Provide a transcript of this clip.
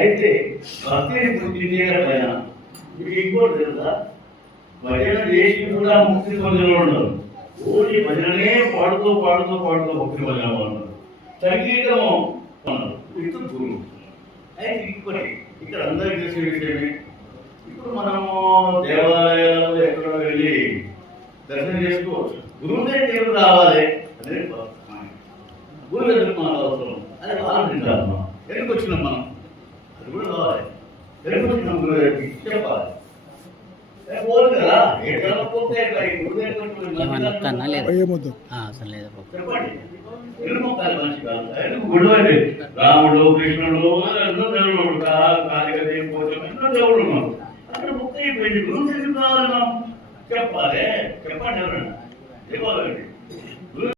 అయితే భక్తిని గుర్తించే పైన మీకు ఇంకోటి తెలుసా, భజన చేసి కూడా ముక్తి పొందిన ఉండరు. ఓన్లీ భజననే పాడుతూ పాడుతూ పాడుతూ భక్తి పొందిన ఉన్నారు. సంగీతము ఇది గురువు. అయితే ఇప్పటి ఇక్కడ అందరికీ తెలిసే విషయమే. ఇప్పుడు మనము దేవాలయాలు ఎక్కడ వెళ్ళి దర్శనం చేసుకోవచ్చు. గురువు దగ్గర రావాలి అనేది గురువు దగ్గర మన అవసరం. అది ఆలోచించాలి. మనం ఎందుకు వచ్చినాం మనం, అది కూడా కావాలి. ఎందుకు వచ్చినాం గురువు దగ్గరికి చెప్పాలి. రాముడు కృష్ణుడు ఎన్నో దేవుడు కాళికదేవి ఎన్నో దేవుడు ఉన్నారు. అక్కడ ముక్త అయిపోయింది. గురువు దగ్గరికి రావాలి. మనం చెప్పాలి. చెప్పండి ఎవరన్నా చెప్పాలండి.